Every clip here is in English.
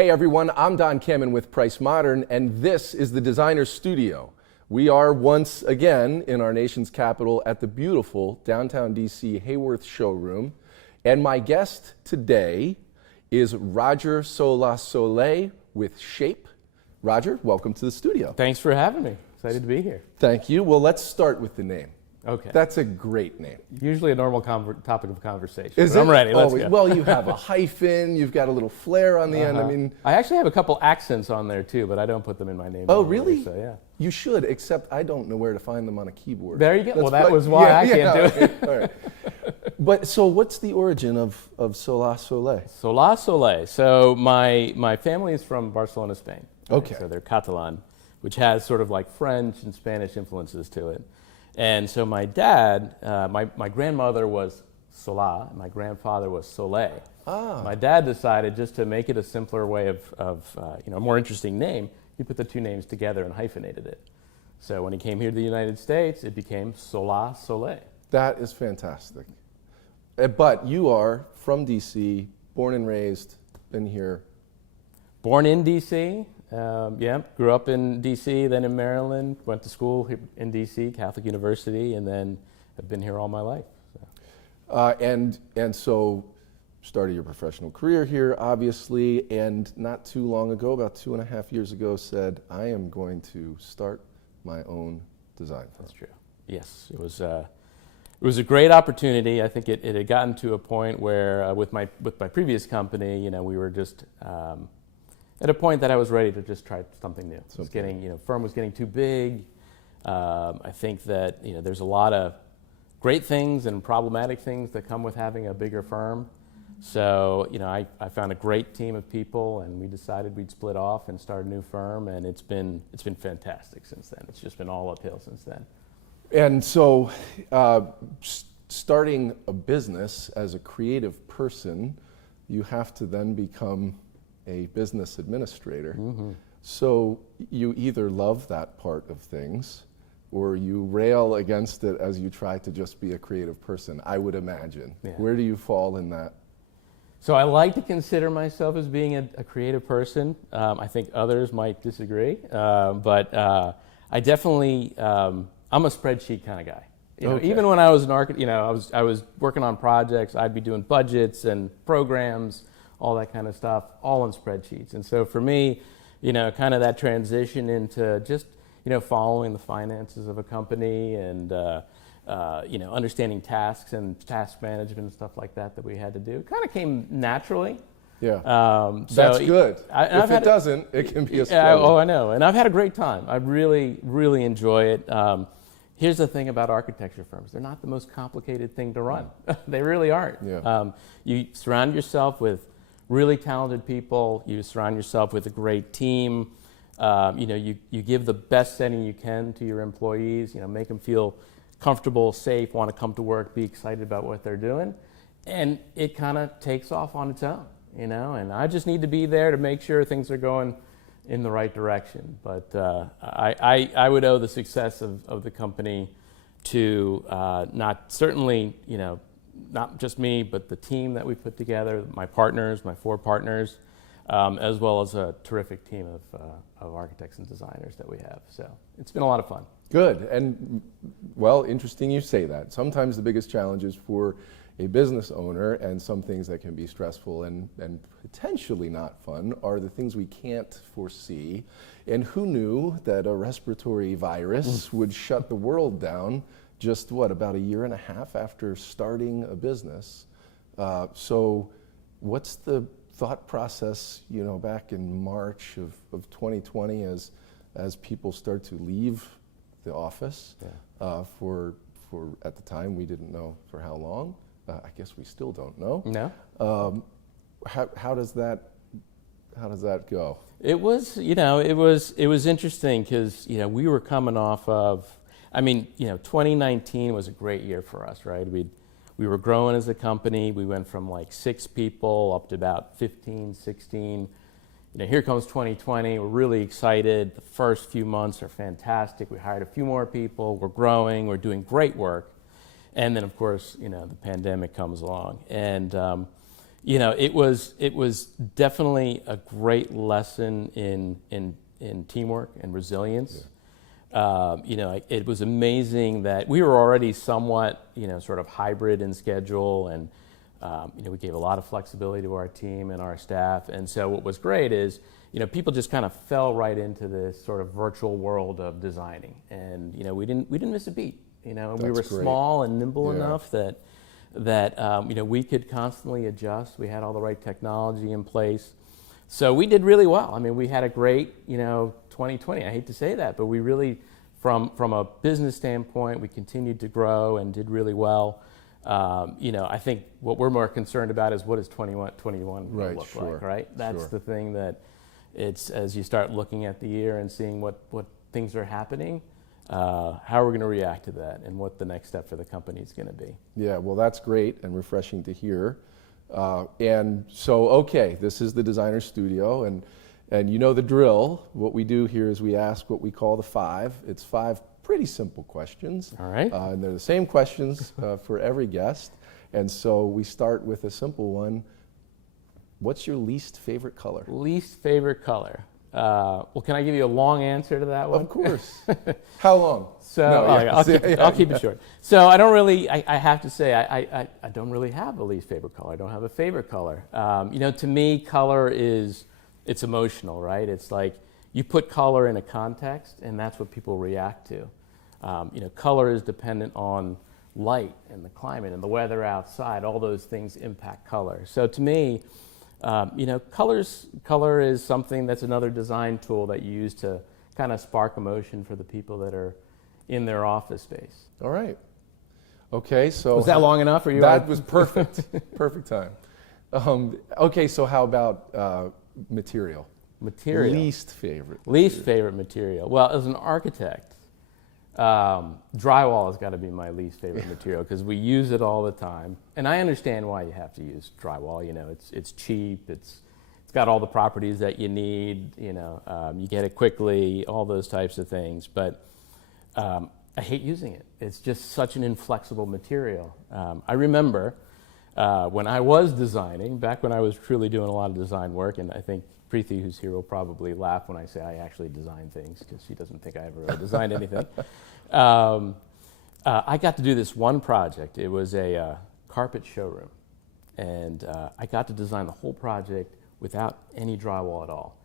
Hey everyone, I'm Don KAMMANN with Price Modern, and this is the Designer Studio. We are once again in our nation's capital at the beautiful downtown DC Hayworth showroom. And my guest today is Roger Sola-Sole with sshape. Roger, welcome to the studio. Thanks for having me. Excited to be here. Thank you. Well, let's start with the name. Okay. That's a great name. Usually a normal topic of conversation. Is I'm ready. Let's always? go. Well, you have a hyphen, you've got a little flair on the end. I mean, I actually have a couple accents on there too, but I don't put them in my name. oh, anymore, really? So yeah. You should, except I don't know where to find them on a keyboard. There you go. That's Well, that was why I can't do it. All right. But so, what's the origin of Sola-Sole? Sola-Sole. So my family is from Barcelona, Spain. Right? Okay. So they're Catalan, which has sort of like French and Spanish influences to it. And so my dad, my grandmother was Sola, and my grandfather was Sole. Ah. My dad decided just to make it a simpler way of a more interesting name, he put the two names together and hyphenated it. So when he came here to the United States, it became Sola-Sole. That is fantastic. But you are from DC, born and raised, been here. Born in D.C., grew up in D.C., then in Maryland, went to school in D.C., Catholic University, and then have been here all my life. So. And so started your professional career here, obviously, and not too long ago, about 2.5 years ago, said, I am going to start my own design firm. That's true. Yes, it was a great opportunity. I think it had gotten to a point where with my previous company, we were just at a point that I was ready to just try something new. It was getting, firm was getting too big. I think that there's a lot of great things and problematic things that come with having a bigger firm. So I found a great team of people, and we decided we'd split off and start a new firm, and it's been fantastic since then. It's just been all uphill since then. And so, starting a business as a creative person, you have to then become a business administrator. Mm-hmm. So you either love that part of things, or you rail against it as you try to just be a creative person, I would imagine. Yeah. Where do you fall in that? So I like to consider myself as being a creative person. I think others might disagree, but I definitely, I'm a spreadsheet kind of guy. Okay. Even when I was an architect, I was working on projects, I'd be doing budgets and programs, all that kind of stuff, all in spreadsheets. And so for me, kind of that transition into just, following the finances of a company and, understanding tasks and task management and stuff like that we had to do kind of came naturally. Yeah, that's good. If it doesn't, it can be a struggle. Oh, I know. And I've had a great time. I really, really enjoy it. Here's the thing about architecture firms. They're not the most complicated thing to run. They really aren't. Yeah. You surround yourself with really talented people. You surround yourself with a great team. You give the best setting you can to your employees. Make them feel comfortable, safe, want to come to work, be excited about what they're doing. And it kind of takes off on its own, and I just need to be there to make sure things are going in the right direction. But I would owe the success of the company to not just me, but the team that we put together, my partners, my 4 partners, as well as a terrific team of architects and designers that we have. So it's been a lot of fun. Good. And, well, interesting you say that. Sometimes the biggest challenges for a business owner, and some things that can be stressful and potentially not fun, are the things we can't foresee. And who knew that a respiratory virus would shut the world down just, about 1.5 years after starting a business? So what's the thought process, back in March of 2020 as people start to leave the office? Yeah. For at the time, we didn't know for how long. I guess we still don't know. No. How does that go? It was interesting because we were coming off of, 2019 was a great year for us, right? We were growing as a company. We went from like 6 people up to about 15, 16. Here comes 2020. We're really excited. The first few months are fantastic. We hired a few more people. We're growing. We're doing great work. And then, of course, the pandemic comes along. And, it was definitely a great lesson in teamwork and resilience. It was amazing that we were already somewhat, sort of hybrid in schedule, and we gave a lot of flexibility to our team and our staff. And so what was great is, people just kind of fell right into this sort of virtual world of designing, and we didn't miss a beat. We were great. small and nimble enough that we could constantly adjust. We had all the right technology in place. So we did really well. I mean, we had a great, 2020. I hate to say that, but we really, from a business standpoint, we continued to grow and did really well. I think what we're more concerned about is what does 2021 Right, look sure, like, right? That's sure. the thing that it's, as you start looking at the year and seeing what things are happening, how are we going to react to that, and what the next step for the company is going to be. Yeah, well, that's great and refreshing to hear. And so, okay, this is the designer studio, and you know the drill. What we do here is we ask what we call the five. It's five pretty simple questions. All right. And they're the same questions for every guest. And so we start with a simple one. What's your least favorite color? Least favorite color. Well, can I give you a long answer to that one? Of course. How long? So I'll keep it short. So I don't really, I have to say, I don't really have a least favorite color. I don't have a favorite color. To me, color it's emotional, right? It's like you put color in a context, and that's what people react to. Color is dependent on light and the climate and the weather outside. All those things impact color. So to me, color is something that's another design tool that you use to kind of spark emotion for the people that are in their office space. All right. Okay, so Was that long enough? Or you? That was perfect. Perfect time. Okay, so how about material? Material. Least favorite. Least favorite material. Well, as an architect, drywall has got to be my least favorite material because we use it all the time. And I understand why you have to use drywall. It's cheap. It's got all the properties that you need. You get it quickly. All those types of things. But I hate using it. It's just such an inflexible material. I remember when I was designing, back when I was truly doing a lot of design work, and I think Preeti, who's here, will probably laugh when I say I actually design things because she doesn't think I ever really designed anything. I got to do this one project. It was a carpet showroom, and I got to design the whole project without any drywall at all.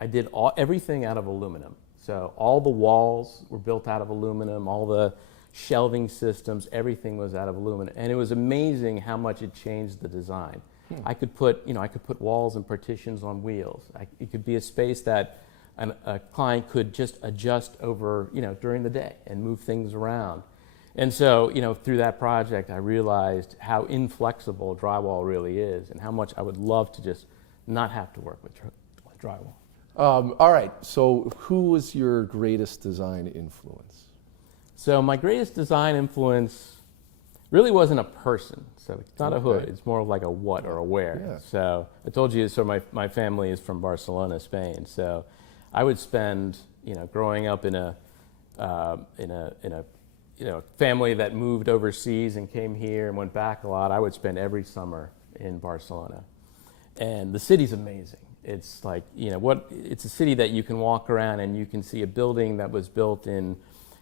I did everything out of aluminum. So all the walls were built out of aluminum, all the shelving systems, everything was out of aluminum, and it was amazing how much it changed the design. I could put walls and partitions on wheels. It could be a space that a client could just adjust over, during the day and move things around. And so, through that project, I realized how inflexible drywall really is and how much I would love to just not have to work with drywall. All right, so who was your greatest design influence? So my greatest design influence really wasn't a person. So it's not a hood. It's more like a what or a where. Yeah. So I told you, so my family is from Barcelona, Spain. So I would spend, growing up in a family that moved overseas and came here and went back a lot. I would spend every summer in Barcelona, and the city's amazing. It's like, it's a city that you can walk around and you can see a building that was built in,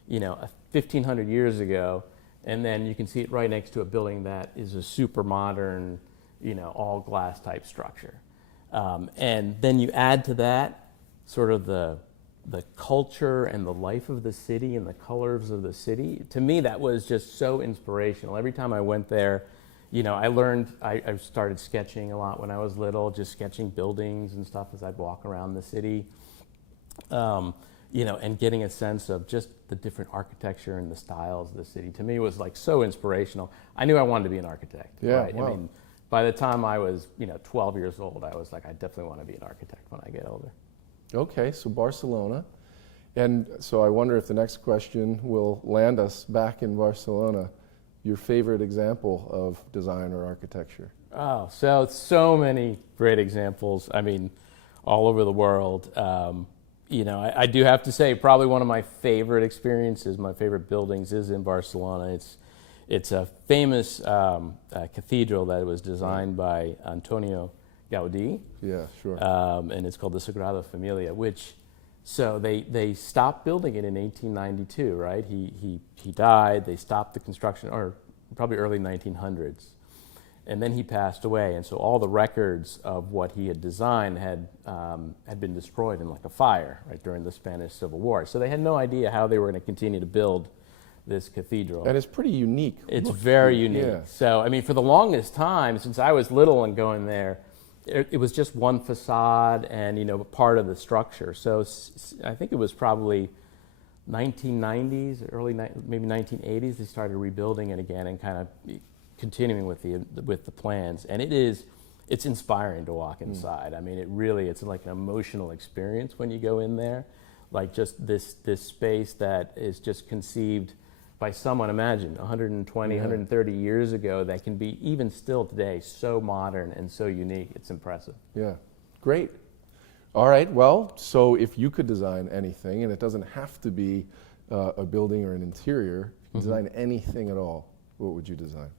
1,500 years ago. And then you can see it right next to a building that is a super modern, all glass type structure. And then you add to that sort of the culture and the life of the city and the colors of the city. To me, that was just so inspirational. Every time I went there, I started sketching a lot when I was little, just sketching buildings and stuff as I'd walk around the city. And getting a sense of just the different architecture and the styles of the city. To me, it was like so inspirational. I knew I wanted to be an architect. Yeah, right? wow. I mean, by the time I was, 12 years old, I was like, I definitely want to be an architect when I get older. Okay, so Barcelona. And so I wonder if the next question will land us back in Barcelona. Your favorite example of design or architecture? Oh, so many great examples. I mean, all over the world. I do have to say, probably one of my favorite experiences, my favorite buildings is in Barcelona. It's a famous cathedral that was designed by Antonio Gaudí, Yeah, sure. and it's called the Sagrada Familia, so they stopped building it in 1892, right? He died, they stopped the construction, or probably early 1900s. And then he passed away, and so all the records of what he had designed had been destroyed in like a fire, right, during the Spanish Civil War. So they had no idea how they were going to continue to build this cathedral. And it's pretty unique. It's very unique. Yeah. So, I mean, for the longest time, since I was little and going there, it was just one facade and, part of the structure. So I think it was probably 1990s, maybe 1980s, they started rebuilding it again and kind of continuing with the plans. And it's inspiring to walk inside. I mean, it's like an emotional experience when you go in there. Like just this space that is just conceived by someone, imagine, 120, 130 years ago, that can be, even still today, so modern and so unique. It's impressive. Yeah, great. All right, well, so if you could design anything, and it doesn't have to be a building or an interior, design anything at all, what would you design?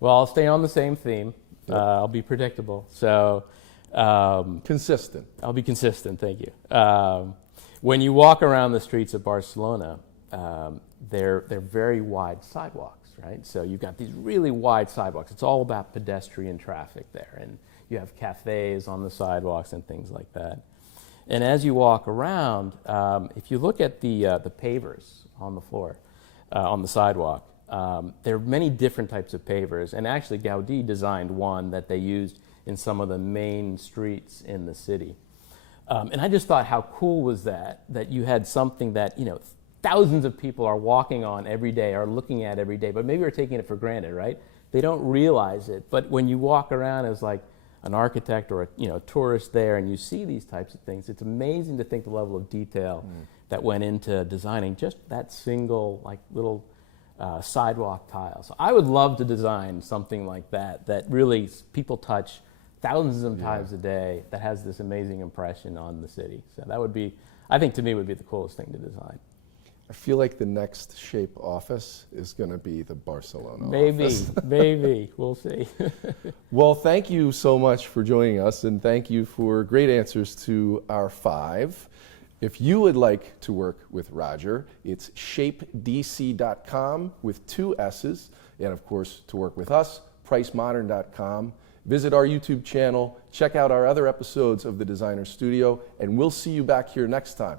Well, I'll stay on the same theme. Yep. I'll be predictable. So Consistent. I'll be consistent, thank you. When you walk around the streets of Barcelona, they're very wide sidewalks, right? So you've got these really wide sidewalks. It's all about pedestrian traffic there, and you have cafes on the sidewalks and things like that. And as you walk around, if you look at the pavers on the floor, on the sidewalk, there are many different types of pavers, and actually Gaudí designed one that they used in some of the main streets in the city. And I just thought, how cool was that you had something that, thousands of people are walking on every day, are looking at every day, but maybe we're taking it for granted, right? They don't realize it, but when you walk around as like an architect or a tourist there and you see these types of things, it's amazing to think the level of detail that went into designing just that single like little sidewalk tile. So I would love to design something like that really people touch thousands of times a day, that has this amazing impression on the city. So that would be, I think to me, would be the coolest thing to design. I feel like the next sshape office is going to be the Barcelona office. Maybe. We'll see. Well, thank you so much for joining us, and thank you for great answers to our 5. If you would like to work with Roger, it's shapedc.com with 2 S's, and of course, to work with us, pricemodern.com. Visit our YouTube channel, check out our other episodes of The Designer Studio, and we'll see you back here next time.